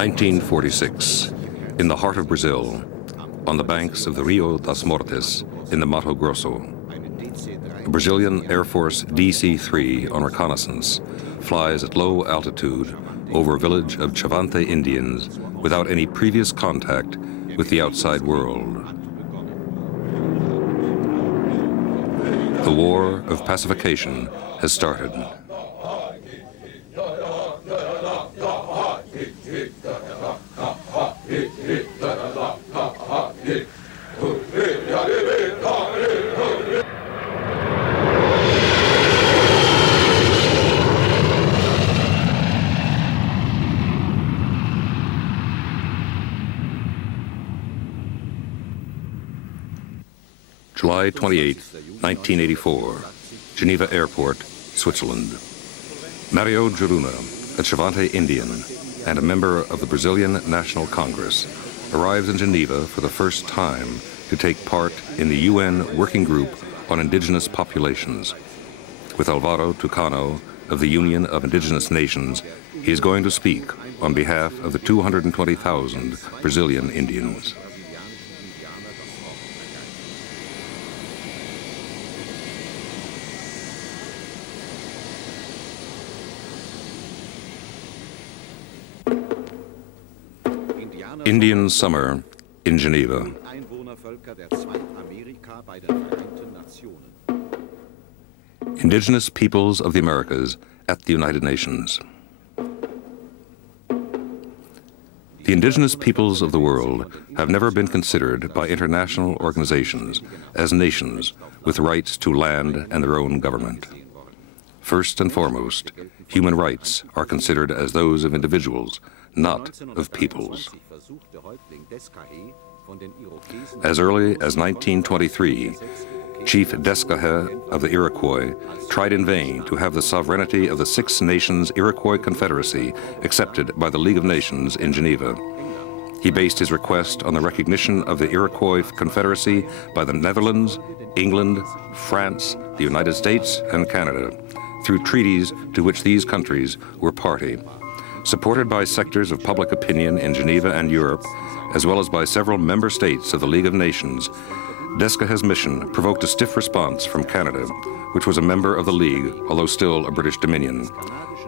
1946, in the heart of Brazil, on the banks of the Rio das Mortes in the Mato Grosso. A Brazilian Air Force DC-3 on reconnaissance flies at low altitude over a village of Chavante Indians without any previous contact with the outside world. The war of pacification has started. July 28, 1984, Geneva Airport, Switzerland. Mário Juruna, a Chavante Indian and a member of the Brazilian National Congress, arrives in Geneva for the first time to take part in the UN Working Group on Indigenous Populations. With Alvaro Tukano of the Union of Indigenous Nations, he is going to speak on behalf of the 220,000 Brazilian Indians. Indian Summer in Geneva. Indigenous Peoples of the Americas at the United Nations. The indigenous peoples of the world have never been considered by international organizations as nations with rights to land and their own government. First and foremost, human rights are considered as those of individuals, not of peoples. As early as 1923, Chief Deskahe of the Iroquois tried in vain to have the sovereignty of the Six Nations Iroquois Confederacy accepted by the League of Nations in Geneva. He based his request on the recognition of the Iroquois Confederacy by the Netherlands, England, France, the United States, and Canada, through treaties to which these countries were party. Supported by sectors of public opinion in Geneva and Europe, as well as by several member states of the League of Nations, Deskahe's mission provoked a stiff response from Canada, which was a member of the League, although still a British Dominion.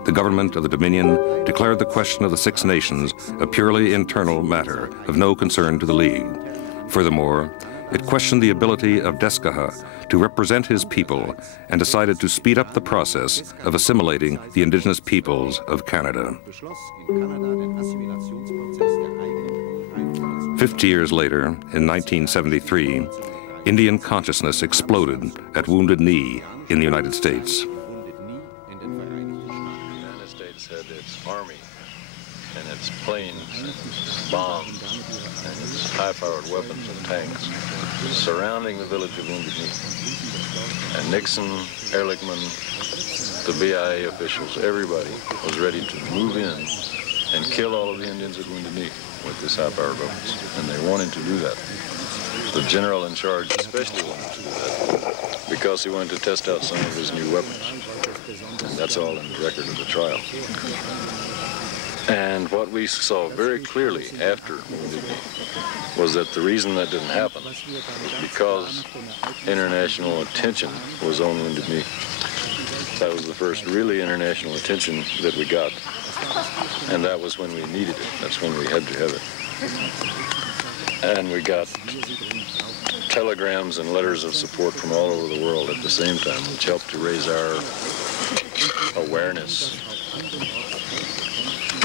The government of the Dominion declared the question of the Six Nations a purely internal matter of no concern to the League. Furthermore, it questioned the ability of Deskahe to represent his people and decided to speed up the process of assimilating the indigenous peoples of Canada. 50 years later, in 1973, Indian consciousness exploded at Wounded Knee in the United States. The United States had its army and its planes and its bombs and its high-powered weapons and tanks surrounding the village of Wounded Knee. And Nixon, Ehrlichman, the BIA officials, everybody was ready to move in and kill all of the Indians at Wounded Knee with these high-powered weapons. And they wanted to do that. The general in charge especially wanted to do that because he wanted to test out some of his new weapons. And that's all in the record of the trial. And what we saw very clearly after Wounded Knee was that the reason that didn't happen was because international attention was on Wounded Knee. That was the first really international attention that we got. And that was when we needed it. That's when we had to have it. And we got telegrams and letters of support from all over the world at the same time, which helped to raise our awareness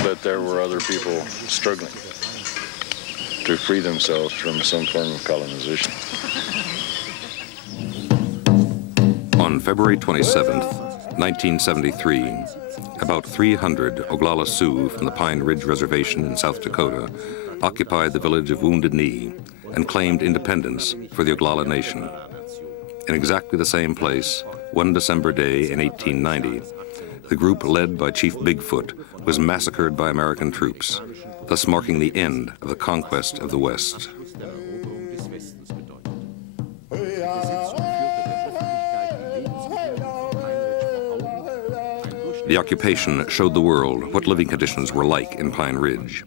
that there were other people struggling to free themselves from some form of colonization. On February 27th, 1973, about 300 Oglala Sioux from the Pine Ridge Reservation in South Dakota occupied the village of Wounded Knee and claimed independence for the Oglala Nation. In exactly the same place, one December day in 1890, the group led by Chief Bigfoot was massacred by American troops, thus marking the end of the conquest of the West. The occupation showed the world what living conditions were like in Pine Ridge.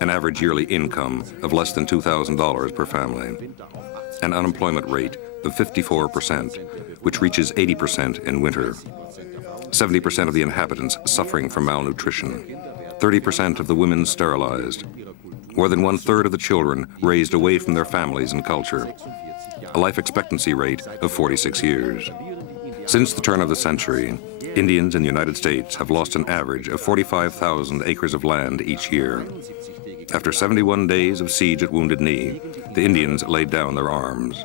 an average yearly income of less than $2,000 per family, an unemployment rate of 54%, which reaches 80% in winter, 70% of the inhabitants suffering from malnutrition, 30% of the women sterilized, more than 1/3 of the children raised away from their families and culture, a life expectancy rate of 46 years. Since the turn of the century, Indians in the United States have lost an average of 45,000 acres of land each year. After 71 days of siege at Wounded Knee, the Indians laid down their arms.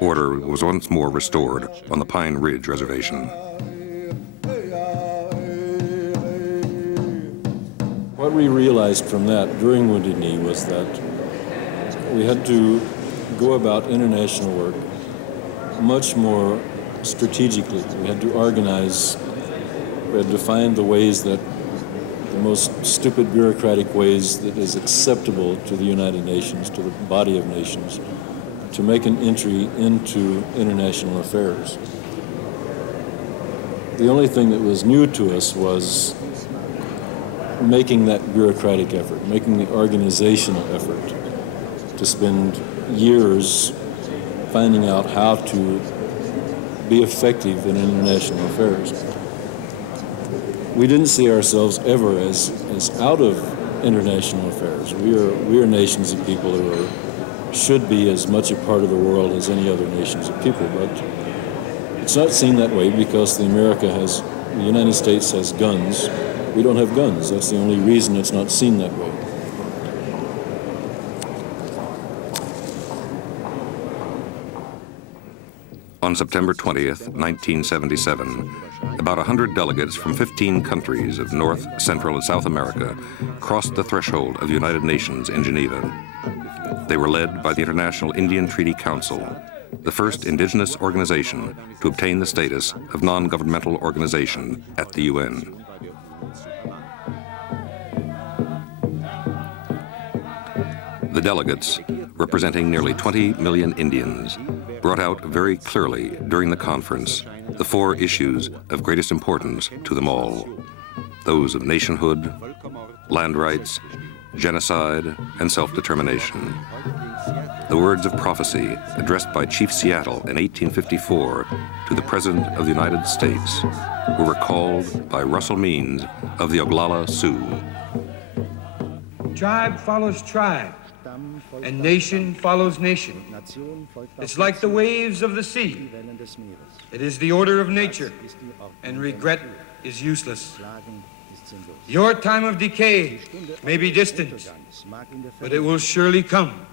Order was once more restored on the Pine Ridge Reservation. What we realized from that during Wounded Knee was that we had to go about international work much more strategically. We had to organize, we had to find the ways that, the most stupid bureaucratic ways that is acceptable to the United Nations, to the body of nations, to make an entry into international affairs. The only thing that was new to us was making that bureaucratic effort, making the organizational effort, to spend years finding out how to be effective in international affairs. We didn't see ourselves ever as out of international affairs. We are nations of people who should be as much a part of the world as any other nations of people, but it's not seen that way because the United States has guns. We don't have guns. That's the only reason it's not seen that way. On September 20th, 1977, about 100 delegates from 15 countries of North, Central, and South America crossed the threshold of the United Nations in Geneva. They were led by the International Indian Treaty Council, the first indigenous organization to obtain the status of non-governmental organization at the UN. The delegates, representing nearly 20 million Indians, brought out very clearly during the conference the 4 issues of greatest importance to them all, those of nationhood, land rights, genocide, and self-determination. The words of prophecy addressed by Chief Seattle in 1854 to the President of the United States were recalled by Russell Means of the Oglala Sioux. Tribe follows tribe, and nation follows nation. It's like the waves of the sea. It is the order of nature, and regret is useless. Your time of decay may be distant, but it will surely come.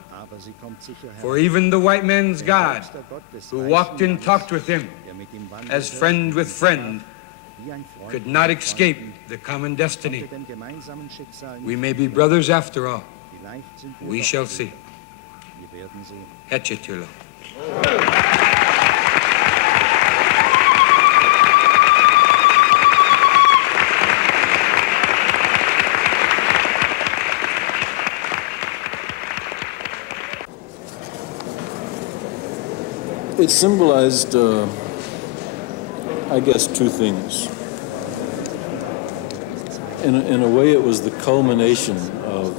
For even the white man's God, who walked and talked with him as friend with friend, could not escape the common destiny. We may be brothers after all. We shall see. Hetchetula. It symbolized, I guess, 2 things. In a way, it was the culmination of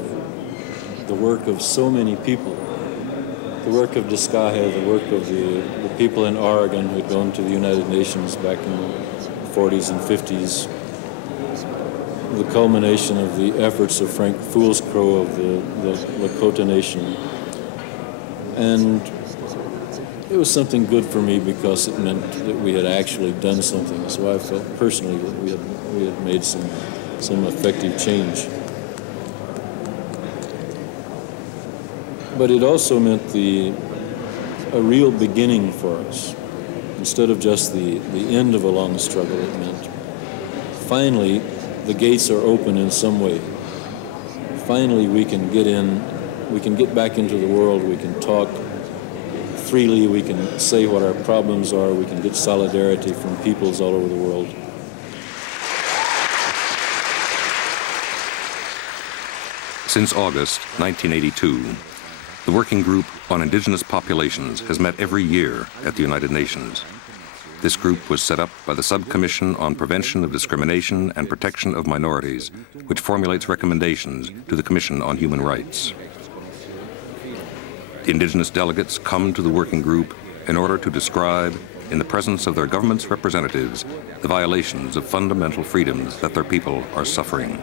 the work of so many people, the work of Diskahe, the work of the people in Oregon who had gone to the United Nations back in the 40s and 50s, the culmination of the efforts of Frank Foolscrow of the Lakota Nation. And it was something good for me because it meant that we had actually done something. So I felt personally that we had made some effective change. But it also meant a real beginning for us. Instead of just the end of a long struggle, it meant finally the gates are open in some way. Finally we can get in, we can get back into the world, we can talk freely, we can say what our problems are, we can get solidarity from peoples all over the world. Since August 1982, the Working Group on Indigenous Populations has met every year at the United Nations. This group was set up by the Subcommission on Prevention of Discrimination and Protection of Minorities, which formulates recommendations to the Commission on Human Rights. The indigenous delegates come to the working group in order to describe, in the presence of their government's representatives, the violations of fundamental freedoms that their people are suffering.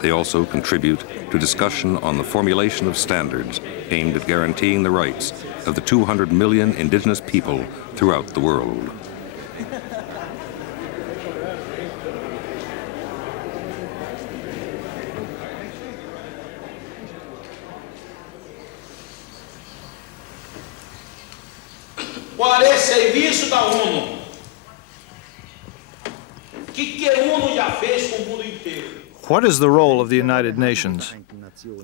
They also contribute to discussion on the formulation of standards aimed at guaranteeing the rights of the 200 million indigenous people throughout the world. Qual é o serviço da ONU? O que a ONU já fez com o mundo inteiro? What is the role of the United Nations?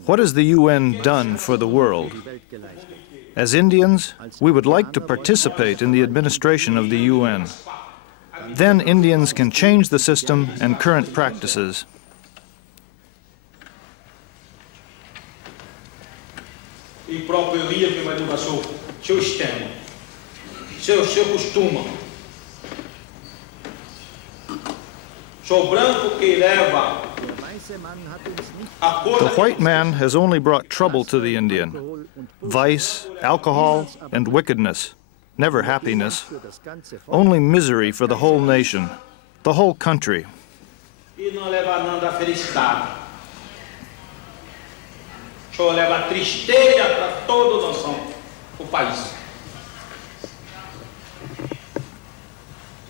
What has the UN done for the world? As Indians, we would like to participate in the administration of the UN. Then Indians can change the system and current practices. E próprio ria que vai mudar seu sistema, seu costume. Sou branco que leva. The white man has only brought trouble to the Indian. Vice, alcohol, and wickedness. Never happiness. Only misery for the whole nation, the whole country. E não leva nada felicidade. Só leva tristeza para toda a nação, o país.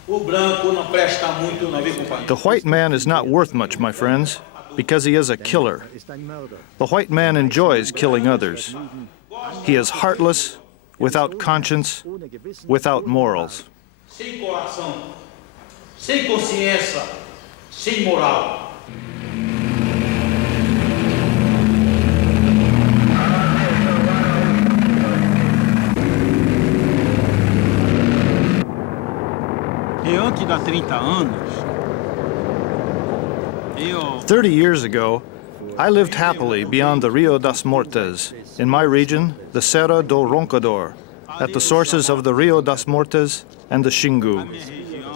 O branco não presta muito na vida do país. The white man is not worth much, my friends, because he is a killer. The white man enjoys killing others. He is heartless, without conscience, without morals. Sem coração, sem consciência, sem moral. E antes de 30 anos, 30 years ago, I lived happily beyond the Rio das Mortes, in my region, the Serra do Roncador, at the sources of the Rio das Mortes and the Xingu.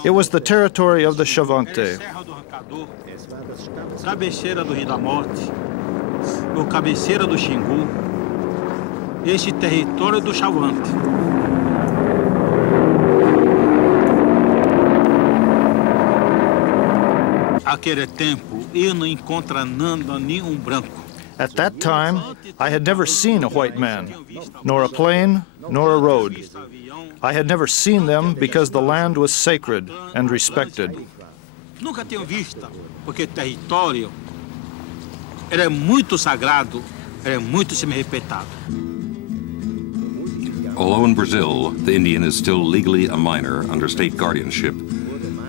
It was the territory of the Chavante. Cabeceira do Rio da Morte, o cabeceira do Xingu, este território do Chavante. Aquele tempo, eu não encontra nada nenhum branco. At that time, I had never seen a white man, nor a plane, nor a road. I had never seen them because the land was sacred and respected. Nunca tenho visto, porque o território era muito sagrado, era muito semi-respeitado. Although in Brazil, the Indian is still legally a minor under state guardianship,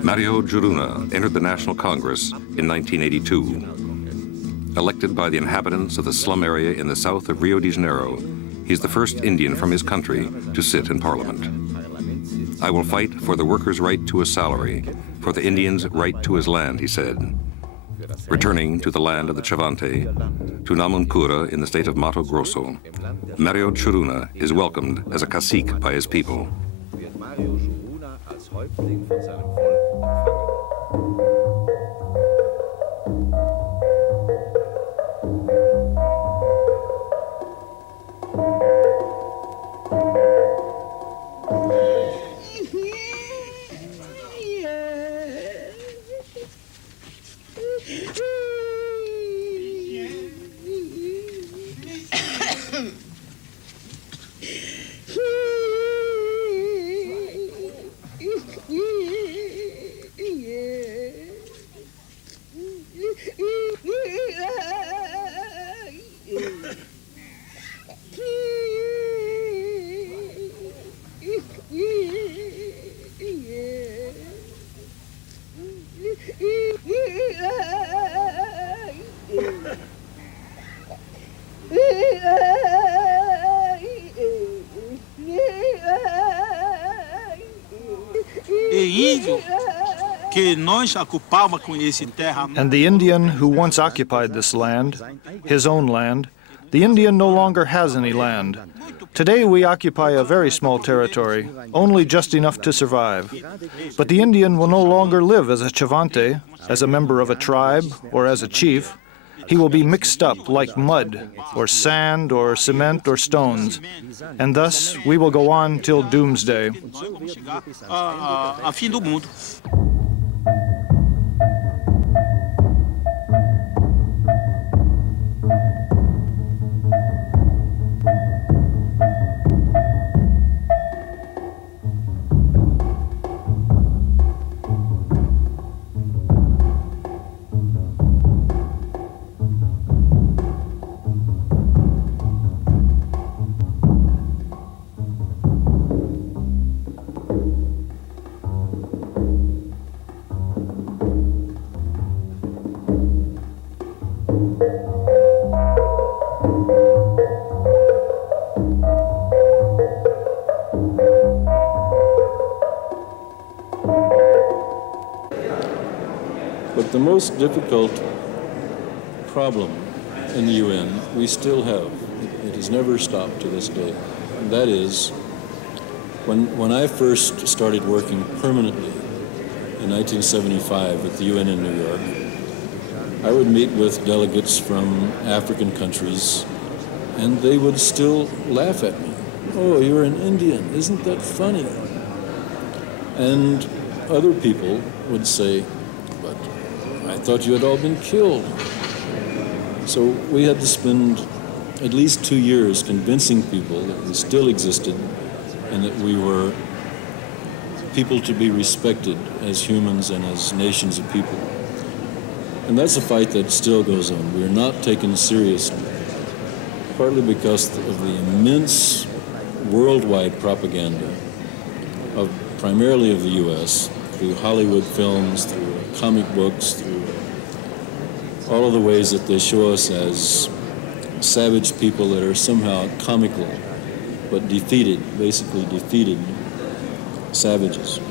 Mário Juruna entered the National Congress in 1982. Elected by the inhabitants of the slum area in the south of Rio de Janeiro, he's the first Indian from his country to sit in Parliament. I will fight for the worker's right to a salary, for the Indian's right to his land, he said. Returning to the land of the Chavante, to Namuncura in the state of Mato Grosso, Mário Juruna is welcomed as a cacique by his people. And the Indian who once occupied this land, his own land, the Indian no longer has any land. Today we occupy a very small territory, only just enough to survive. But the Indian will no longer live as a Chavante, as a member of a tribe, or as a chief. He will be mixed up like mud, or sand, or cement, or stones. And thus we will go on till doomsday. Vamos chegar a fim do mundo. But the most difficult problem in the UN we still have, it has never stopped to this day, and that is when I first started working permanently in 1975 at the UN in New York, I would meet with delegates from African countries, and they would still laugh at me. Oh, you're an Indian, isn't that funny? And other people would say, but I thought you had all been killed. So we had to spend at least 2 years convincing people that we still existed and that we were people to be respected as humans and as nations of people. And that's a fight that still goes on. We are not taken seriously, partly because of the immense worldwide propaganda of primarily of the U.S., through Hollywood films, through comic books, through all of the ways that they show us as savage people that are somehow comical, but defeated, basically defeated savages.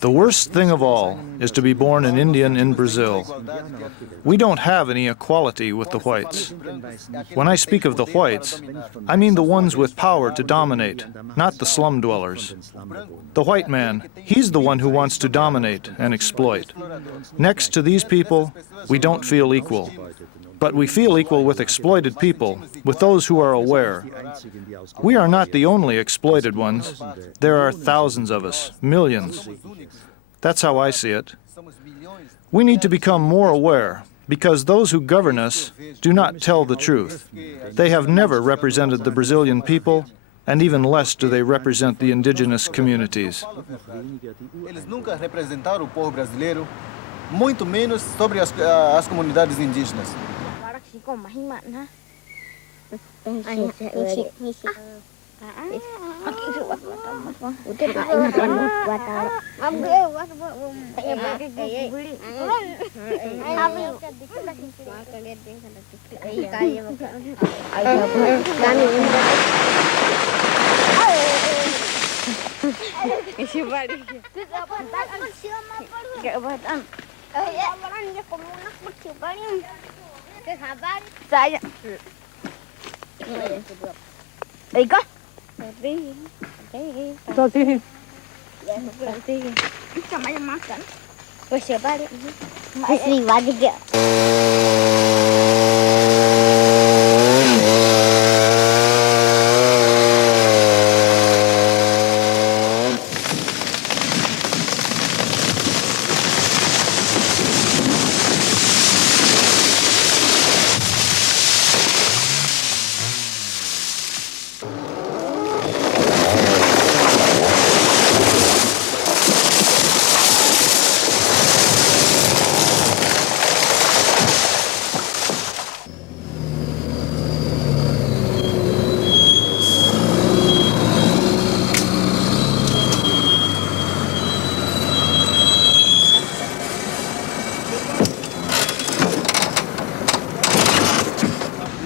The worst thing of all is to be born an Indian in Brazil. We don't have any equality with the whites. When I speak of the whites, I mean the ones with power to dominate, not the slum dwellers. The white man, he's the one who wants to dominate and exploit. Next to these people, we don't feel equal. But we feel equal with exploited people, with those who are aware. We are not the only exploited ones. There are thousands of us, millions. That's how I see it. We need to become more aware, because those who govern us do not tell the truth. They have never represented the Brazilian people, and even less do they represent the indigenous communities. Eles nunca representaram o povo brasileiro, muito menos sobre as comunidades indígenas.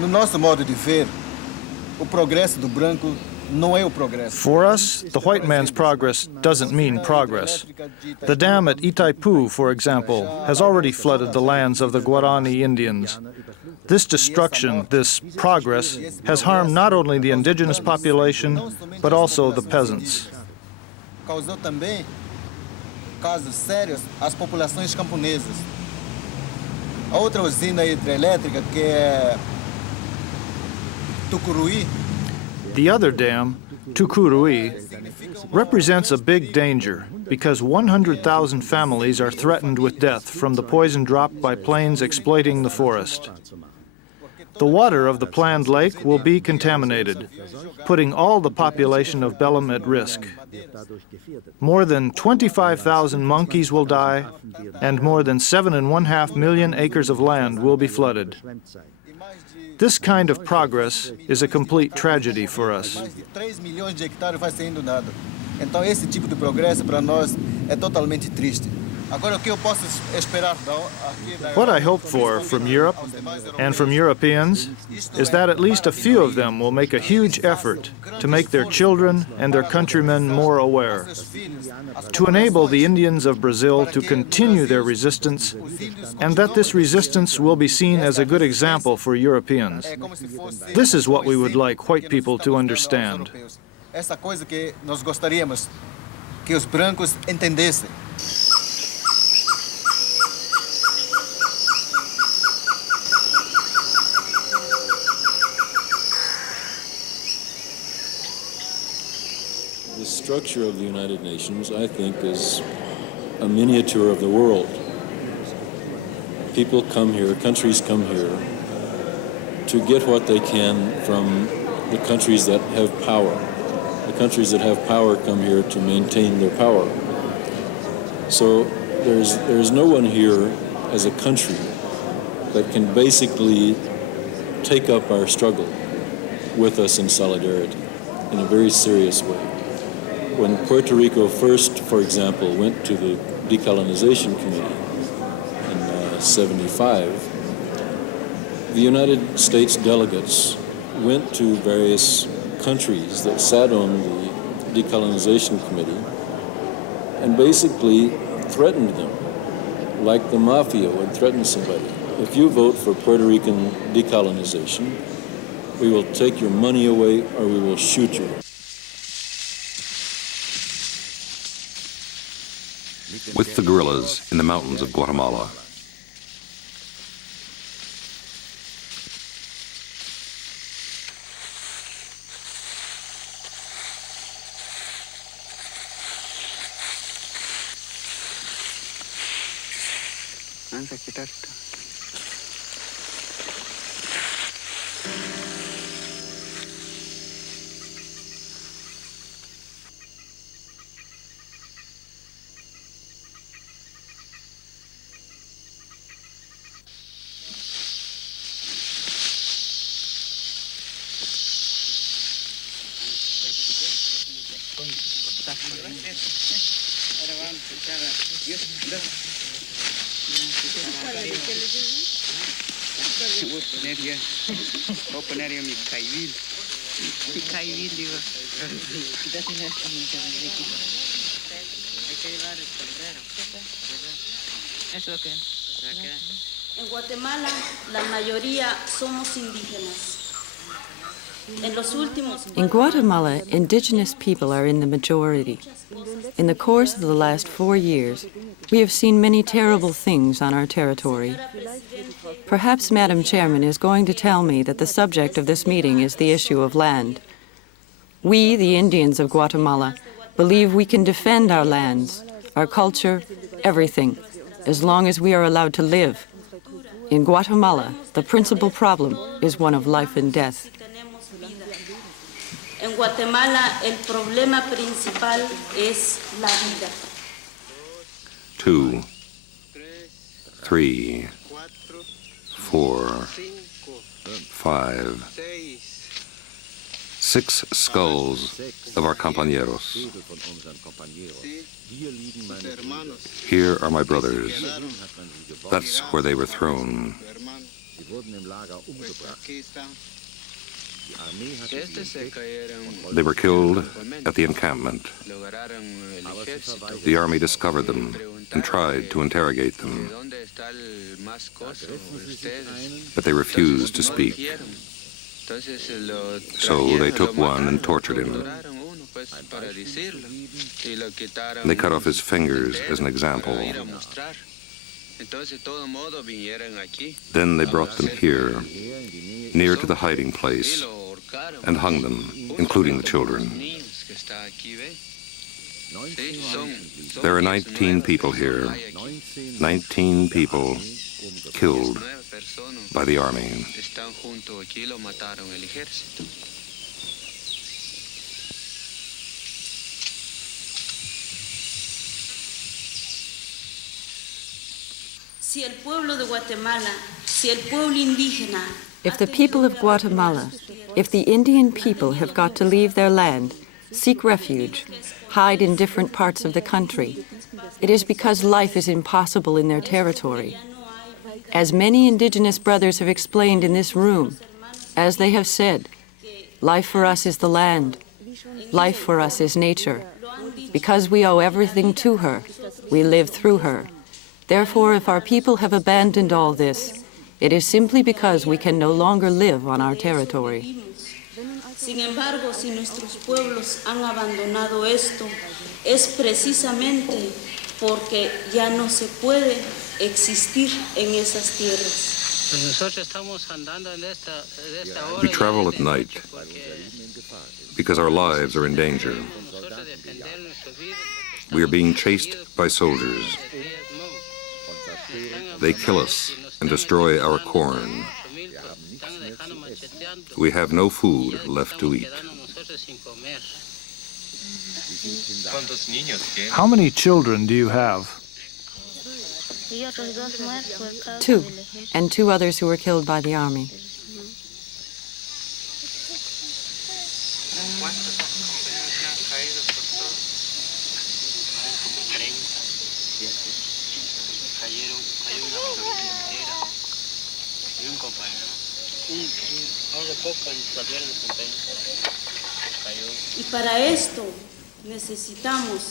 No nosso modo de ver, o progresso do branco não é o progresso. For us, the white man's progress doesn't mean progress. The dam at Itaipu, for example, has already flooded the lands of the Guarani Indians. This destruction, this progress, has harmed not only the indigenous population, but also the peasants. Causou também casos sérios às populações camponesas. A outra usina hidrelétrica, que é Tucuruí, The other dam, Tucuruí, represents a big danger because 100,000 families are threatened with death from the poison dropped by planes exploiting the forest. The water of the planned lake will be contaminated, putting all the population of Belém at risk. More than 25,000 monkeys will die, and more than 7.5 million acres of land will be flooded. This kind of progress is a complete tragedy for us. mais de 3 milhões de hectares vai saindo nada. Então esse tipo de progresso para nós é totalmente triste. Agora o que eu posso esperar aqui da What I hope for from Europe and from Europeans is that at least a few of them will make a huge effort to make their children and their countrymen more aware, to enable the Indians of Brazil to continue their resistance, and that this resistance will be seen as a good example for Europeans. This is what we would like white people to understand. Essa coisa que nós gostaríamos que os brancos entendessem. The structure of the United Nations, I think, is a miniature of the world. People come here, countries come here to get what they can from the countries that have power. The countries that have power come here to maintain their power. So there's no one here as a country that can basically take up our struggle with us in solidarity in a very serious way. When Puerto Rico first, for example, went to the Decolonization Committee in '75, the United States delegates went to various countries that sat on the Decolonization Committee and basically threatened them, like the mafia would threaten somebody. If you vote for Puerto Rican decolonization, we will take your money away or we will shoot you. With the guerrillas in the mountains of Guatemala. Vou poner yo mi caivil. Mi caivil, digo. Hay que llevar el sombrero. ¿Eso qué? En Guatemala, la mayoría somos indígenas. In Guatemala, indigenous people are in the majority. In the course of the last 4 years, we have seen many terrible things on our territory. Perhaps Madam Chairman is going to tell me that the subject of this meeting is the issue of land. We, the Indians of Guatemala, believe we can defend our lands, our culture, everything, as long as we are allowed to live. In Guatemala, the principal problem is one of life and death. En Guatemala, el problema principal es la vida. 2, 3, 4, 5, 6 skulls of our compañeros. Here are my brothers. That's where they were thrown. They were killed at the encampment. The army discovered them and tried to interrogate them, but they refused to speak. So they took one and tortured him. They cut off his fingers as an example. Then they brought them here, near to the hiding place, and hung them, including the children. There are 19 people here, 19 people killed by the army. Si el pueblo de Guatemala, si el pueblo indígena. If the people of Guatemala, if the Indian people have got to leave their land, seek refuge, hide in different parts of the country, it is because life is impossible in their territory. As many indigenous brothers have explained in this room, as they have said, life for us is the land, life for us is nature. Because we owe everything to her, we live through her. Therefore, if our people have abandoned all this, it is simply because we can no longer live on our territory. Sin embargo, si nuestros pueblos han abandonado esto, es precisamente porque ya no se puede existir en esas tierras. We travel at night because our lives are in danger. We are being chased by soldiers. They kill us and destroy our corn. We have no food left to eat. How many children do you have? 2, and 2 others who were killed by the army.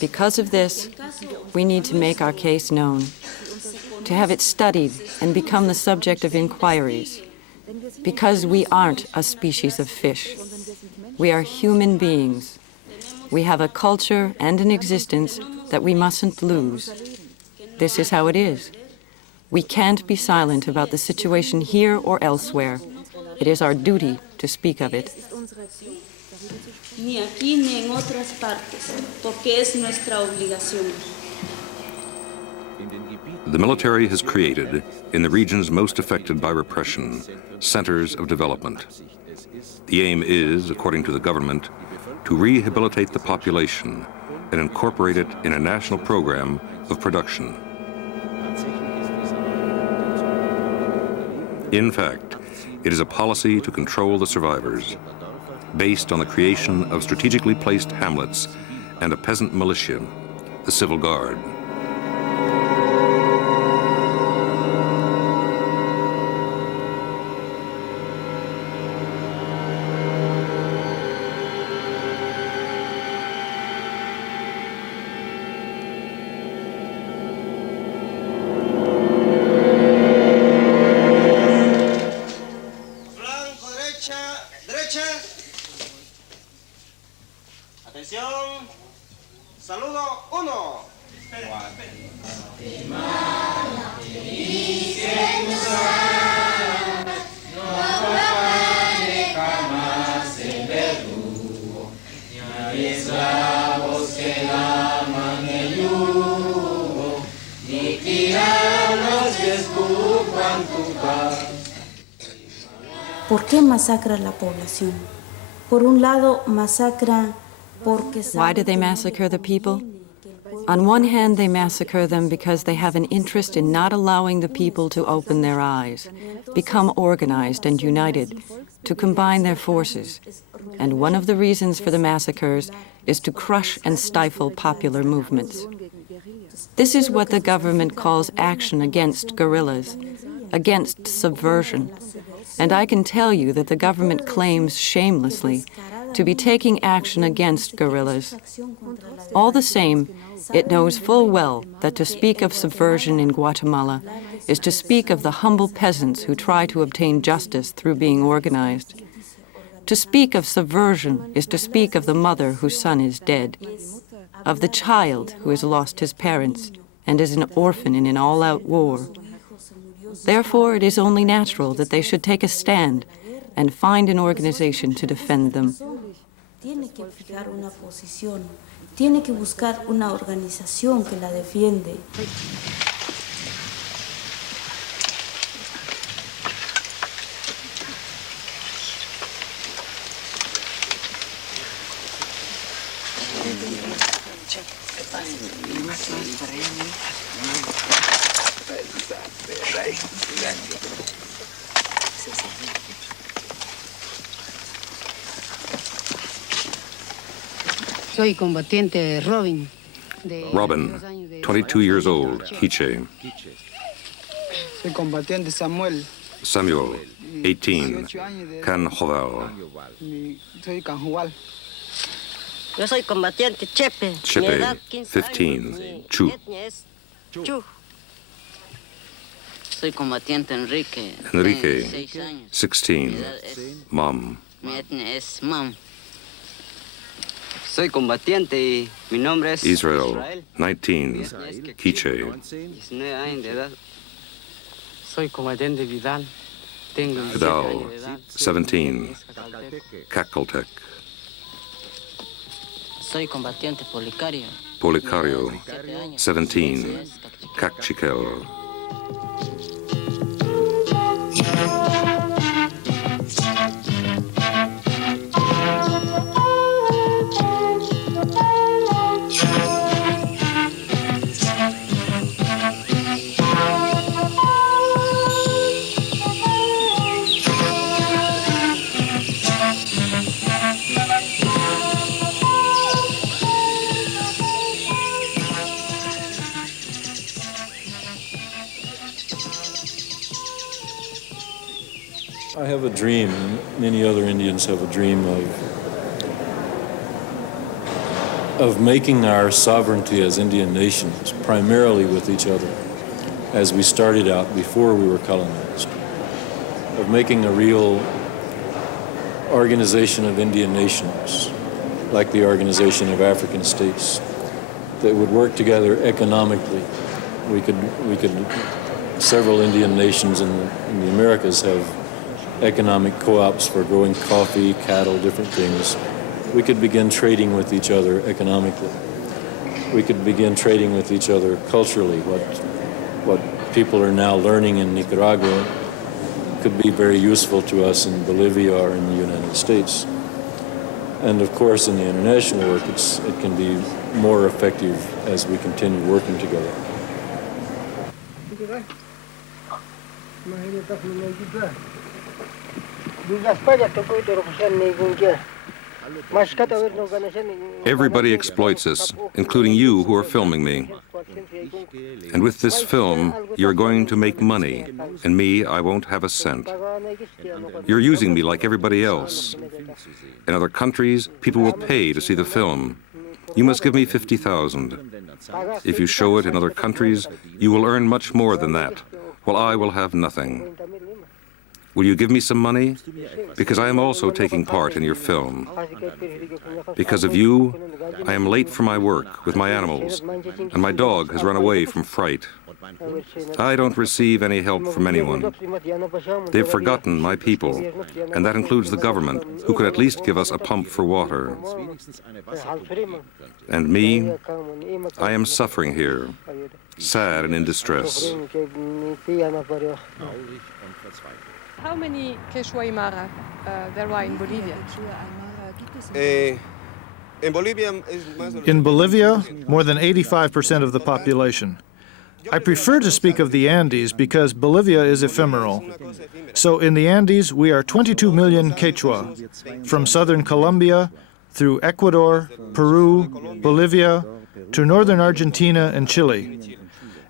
Because of this, we need to make our case known, to have it studied and become the subject of inquiries. Because we aren't a species of fish. We are human beings. We have a culture and an existence that we mustn't lose. This is how it is. We can't be silent about the situation here or elsewhere. It is our duty to speak of it. Ni aquí ni en otras partes, porque es nuestra obligación. The military has created, in the regions most affected by repression, centers of development. The aim is, according to the government, to rehabilitate the population and incorporate it in a national program of production. In fact, it is a policy to control the survivors, based on the creation of strategically placed hamlets and a peasant militia, the Civil Guard. ¿Por qué masacra la población? Por un lado, masacra porque... Why do they massacre the people? On one hand, they massacre them because they have an interest in not allowing the people to open their eyes, become organized and united, to combine their forces. And one of the reasons for the massacres is to crush and stifle popular movements. This is what the government calls action against guerrillas. against subversion. And I can tell you that the government claims shamelessly to be taking action against guerrillas. All the same, it knows full well that to speak of subversion in Guatemala is to speak of the humble peasants who try to obtain justice through being organized. To speak of subversion is to speak of the mother whose son is dead, of the child who has lost his parents and is an orphan in an all-out war. Therefore, it is only natural that they should take a stand and find an organization to defend them. Tiene que fijar una posición, tiene que buscar una organización que la defiende. Soy combatiente Robin. Robin, 22 years old, Quiche. Soy combatiente Samuel. Samuel, 18, Canjoval. Soy Canjual. Yo soy combatiente Chepe. Chepe, 15, Chu. Chu. Soy combatiente Enrique. Enrique, 6 años. 16, Mom. Mi etnia es Mam. Soy combatiente y mi nombre es Israel, 19, Quiche. 19 años de edad. Soy combatiente Vidal. Tengo 17 Vidal, años de edad. 17, Cacoltec. Soy combatiente Policario. Policario, 17, Cacchiquel. I have a dream, many other Indians have a dream of making our sovereignty as Indian nations primarily with each other, as we started out before we were colonized, of making a real organization of Indian nations, like the Organization of African States, that would work together economically. We could several Indian nations in the Americas have economic co-ops for growing coffee, cattle, different things. We could begin trading with each other economically. We could begin trading with each other culturally. What people are now learning in Nicaragua could be very useful to us in Bolivia or in the United States. And of course, in the international work, it can be more effective as we continue working together. Everybody exploits us, including you who are filming me. And with this film, you're going to make money, and me, I won't have a cent. You're using me like everybody else. In other countries, people will pay to see the film. You must give me 50,000. If you show it in other countries, you will earn much more than that, while I will have nothing. Will you give me some money? Because I am also taking part in your film. Because of you, I am late for my work with my animals, and my dog has run away from fright. I don't receive any help from anyone. They've forgotten my people, and that includes the government, who could at least give us a pump for water. And me, I am suffering here, sad and in distress. How many Quechua Aymara there are in Bolivia? In Bolivia, more than 85% of the population. I prefer to speak of the Andes because Bolivia is ephemeral. So in the Andes, we are 22 million Quechua, from southern Colombia, through Ecuador, Peru, Bolivia, to northern Argentina and Chile.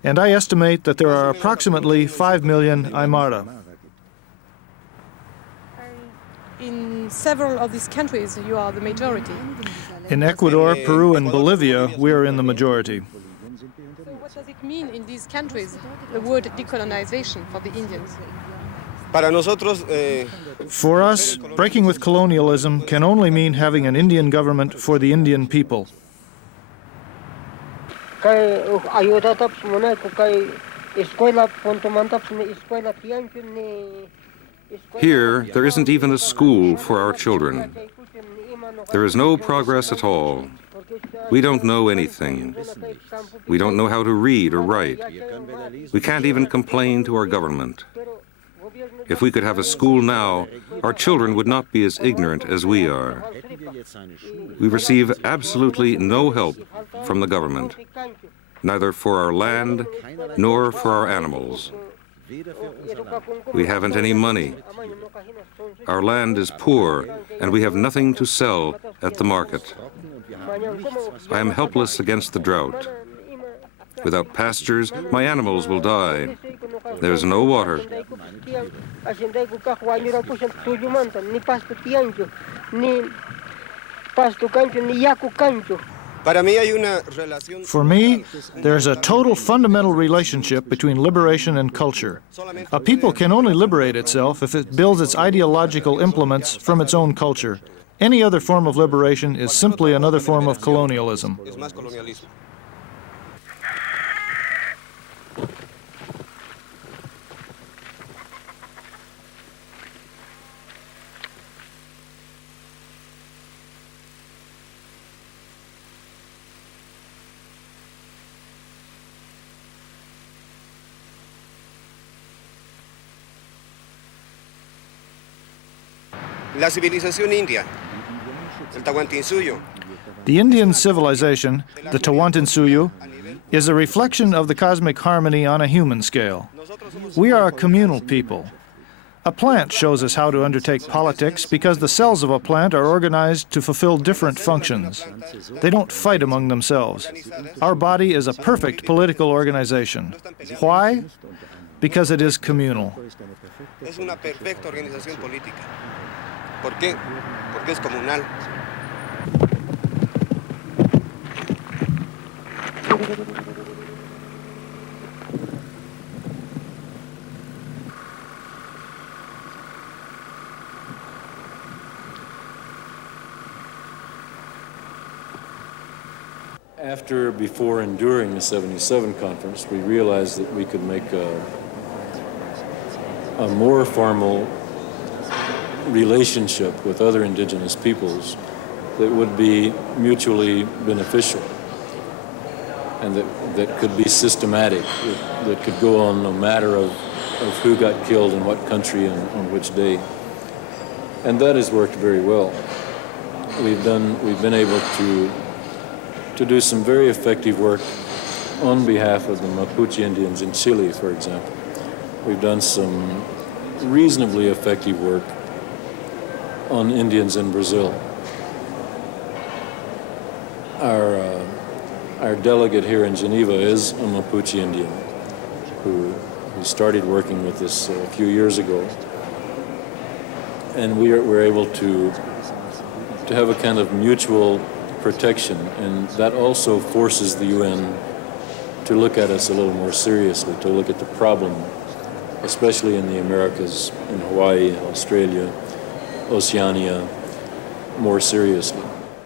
and I estimate that there are approximately 5 million Aymara. In several of these countries, you are the majority. In Ecuador, Peru, and Bolivia, we are in the majority. So what does it mean in these countries, the word decolonization for the Indians? For us, breaking with colonialism can only mean having an Indian government for the Indian people. Here, there isn't even a school for our children. There is no progress at all. We don't know anything. We don't know how to read or write. We can't even complain to our government. If we could have a school now, our children would not be as ignorant as we are. We receive absolutely no help from the government, neither for our land nor for our animals. We haven't any money. Our land is poor, and we have nothing to sell at the market. I am helpless against the drought. Without pastures, my animals will die. There's no water. For me, there's a total fundamental relationship between liberation and culture. A people can only liberate itself if it builds its ideological implements from its own culture. Any other form of liberation is simply another form of colonialism. La civilización india, el Tawantinsuyo. The Indian civilization, the Tawantinsuyo, is a reflection of the cosmic harmony on a human scale. We are a communal people. A plant shows us how to undertake politics because the cells of a plant are organized to fulfill different functions. They don't fight among themselves. Our body is a perfect political organization. Why? Because it is communal. Es una perfecta organización política. ¿Por qué? Porque es comunal. After, before, and during the 77 conference, we realized that we could make a more formal relationship with other indigenous peoples that would be mutually beneficial and that could be systematic, that could go on no matter of who got killed in what country and on which day. And that has worked very well. We've been able to do some very effective work on behalf of the Mapuche Indians in Chile, for example. We've done some reasonably effective work on Indians in Brazil. Our delegate here in Geneva is a Mapuche Indian who started working with us a few years ago. And we're able to have a kind of mutual protection, and that also forces the UN to look at us a little more seriously, to look at the problem, especially in the Americas, in Hawaii, in Australia, Oceania, more seriously.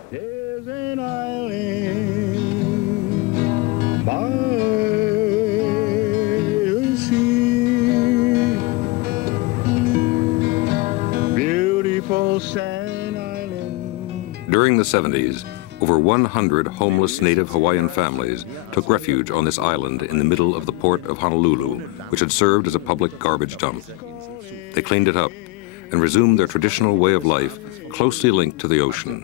There's an island by the sea, beautiful Sand Island. During the 70s, over 100 homeless native Hawaiian families took refuge on this island in the middle of the port of Honolulu, which had served as a public garbage dump. They cleaned it up and resumed their traditional way of life closely linked to the ocean.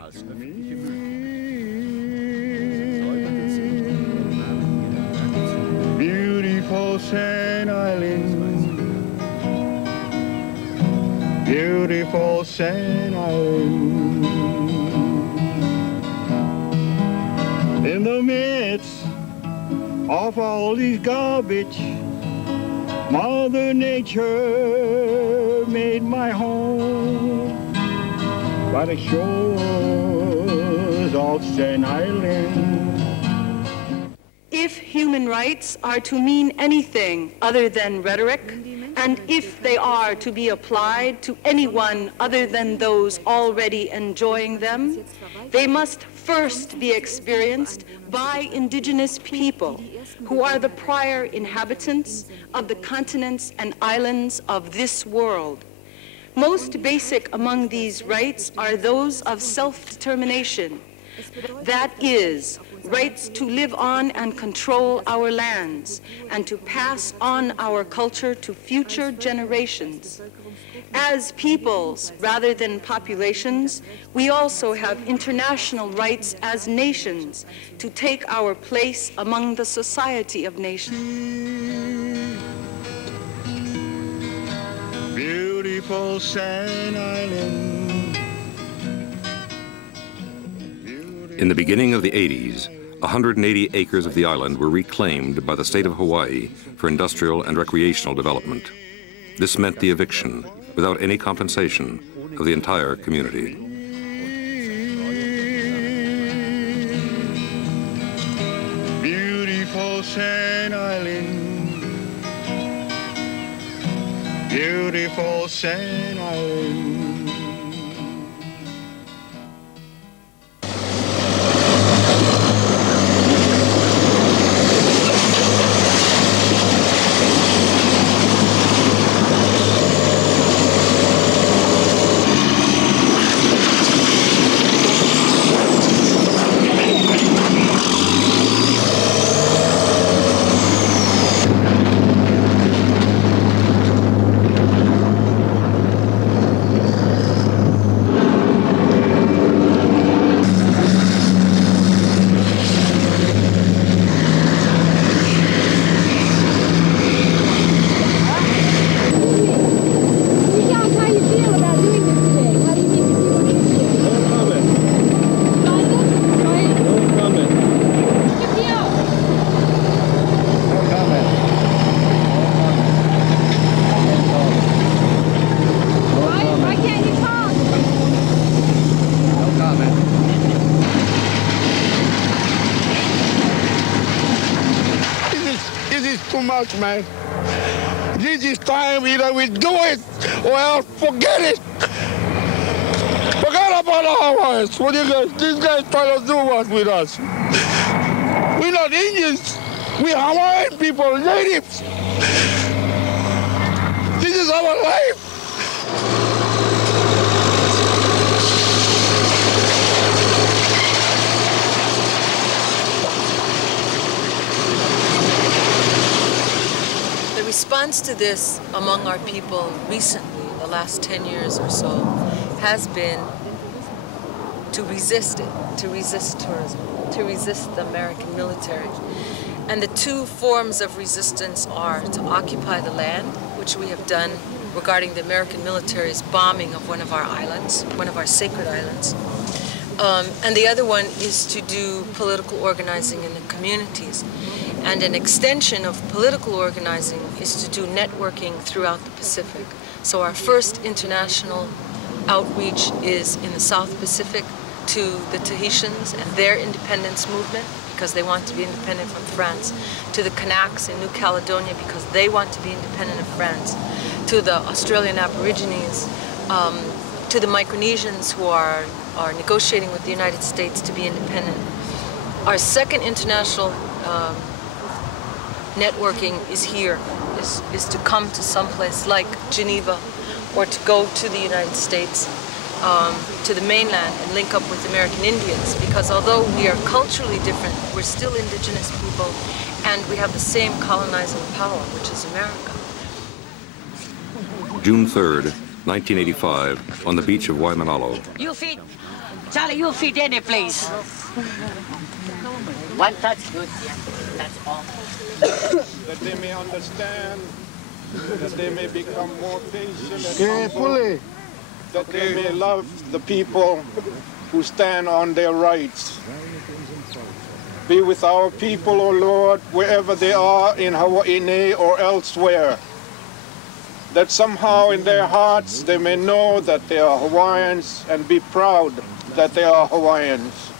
Beautiful Sand Island, beautiful Sand Island. In the midst of all this garbage. Mother Nature made my home by the shores of Sand Island. If human rights are to mean anything other than rhetoric, and if they are to be applied to anyone other than those already enjoying them, they must first be experienced by indigenous people who are the prior inhabitants of the continents and islands of this world. Most basic among these rights are those of self-determination, that is, rights to live on and control our lands and to pass on our culture to future generations. As peoples rather than populations, we also have international rights as nations to take our place among the society of nations. Beautiful Sand Island. In the beginning of the 80s, 180 acres of the island were reclaimed by the state of Hawaii for industrial and recreational development. This meant the eviction, without any compensation, of the entire community. Beautiful Sand Island. Beautiful Sand Island. Man, this is time either we do it or else forget it. Forget about the Hawaiians. What you guys? These guys try to do what with us? We're not Indians. We're Hawaiian people, natives. This is our life. The response to this among our people recently, the last 10 years or so, has been to resist it, to resist tourism, to resist the American military. And the two forms of resistance are to occupy the land, which we have done regarding the American military's bombing of one of our islands, one of our sacred islands. And the other one is to do political organizing in the communities. And an extension of political organizing is to do networking throughout the Pacific. So our first international outreach is in the South Pacific to the Tahitians and their independence movement, because they want to be independent from France, to the Kanaks in New Caledonia because they want to be independent of France, to the Australian Aborigines, to the Micronesians who are negotiating with the United States to be independent. Our second international networking is here, is to come to someplace like Geneva or to go to the United States, to the mainland and link up with American Indians, because although we are culturally different, we're still indigenous people and we have the same colonizing power, which is America. June 3rd, 1985, on the beach of Waimanalo. You feed, Charlie, you feed any place. One touch, good, yeah, that's all. That they may understand, that they may become more patient and humble, that they may love the people who stand on their rights. Be with our people, O Lord, wherever they are in Hawaii or elsewhere, that somehow in their hearts they may know that they are Hawaiians and be proud that they are Hawaiians.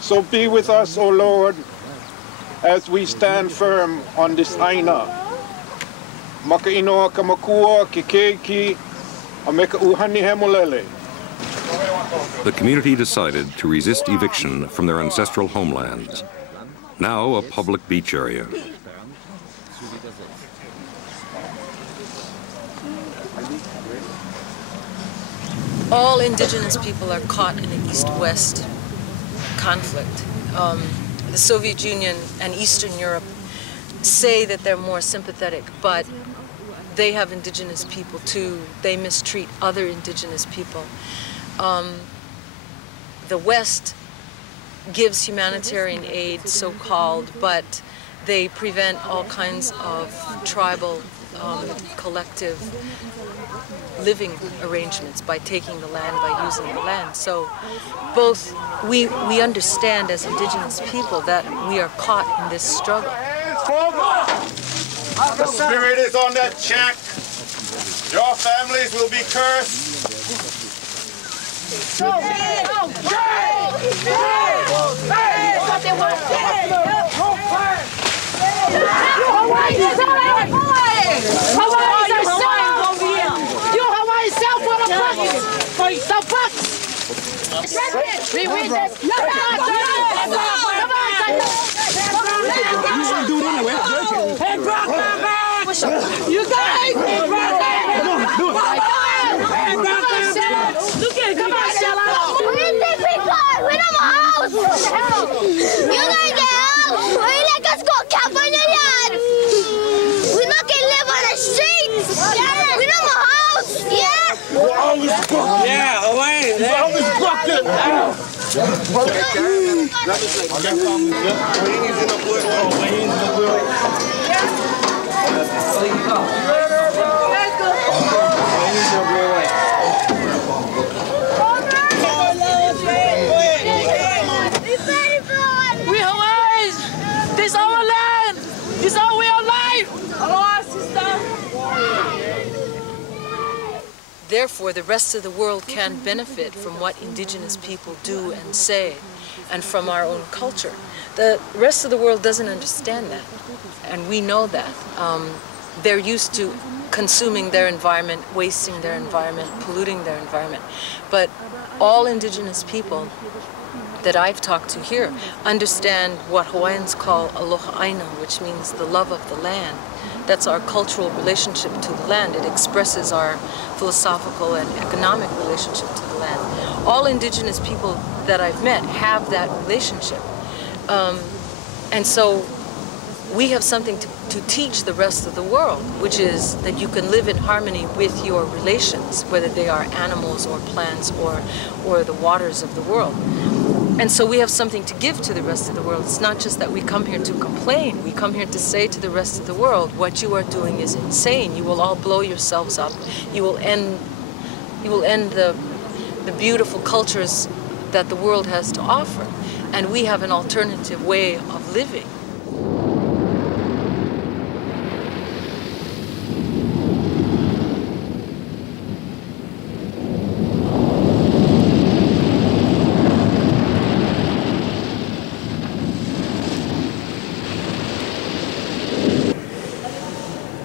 So be with us, O Lord, as we stand firm on this aina. Makainoa ka makua, ki keiki, a meka uhani hemolele. The community decided to resist eviction from their ancestral homelands, now a public beach area. All indigenous people are caught in an East-West conflict. The Soviet Union and Eastern Europe say that they're more sympathetic, but they have indigenous people too. They mistreat other indigenous people. The West gives humanitarian aid, so-called, but they prevent all kinds of tribal, collective living arrangements by taking the land, by using the land. So both, we understand as indigenous people that we are caught in this struggle. The spirit is on that check. Your families will be cursed. You guys! Look at it! Come on, Stella! We don't house! You guys get out! We let us go California yard! We not can live on the streets! Yeah! We don't have a house! Yeah! We're always broke! Yeah, away! We're always broke! We Hawaiians! This our land! This our way of life! Aloha, sister! Therefore, the rest of the world can benefit from what indigenous people do and say, and from our own culture. The rest of the world doesn't understand that, and we know that. They're used to consuming their environment, wasting their environment, polluting their environment. But all indigenous people that I've talked to here understand what Hawaiians call aloha aina, which means the love of the land. That's our cultural relationship to the land. It expresses our philosophical and economic relationship to the land. All indigenous people that I've met have that relationship. And so we have something to teach the rest of the world, which is that you can live in harmony with your relations, whether they are animals or plants or the waters of the world. And so we have something to give to the rest of the world. It's not just that we come here to complain. We come here to say to the rest of the world, what you are doing is insane. You will all blow yourselves up. You will end the beautiful cultures that the world has to offer. And we have an alternative way of living.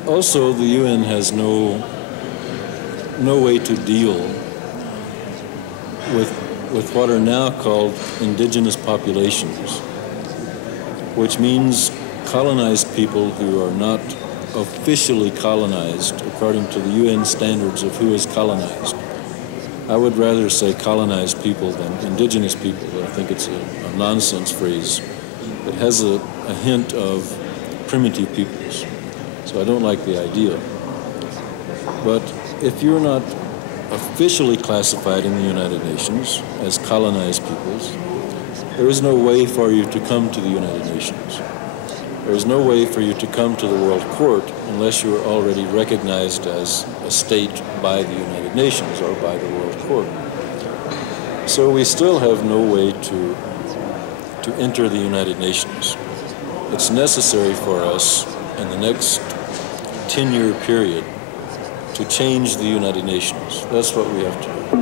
Also, the UN has no way to deal with what are now called indigenous populations, which means colonized people who are not officially colonized according to the UN standards of who is colonized. I would rather say colonized people than indigenous people. I think it's a nonsense phrase. It has a hint of primitive peoples. So I don't like the idea. But if you're not officially classified in the United Nations as colonized peoples, there is no way for you to come to the United Nations. There is no way for you to come to the World Court unless you are already recognized as a state by the United Nations or by the World Court. So we still have no way to to enter the United Nations. It's necessary for us in the next 10-year period to change the United Nations. That's what we have to do.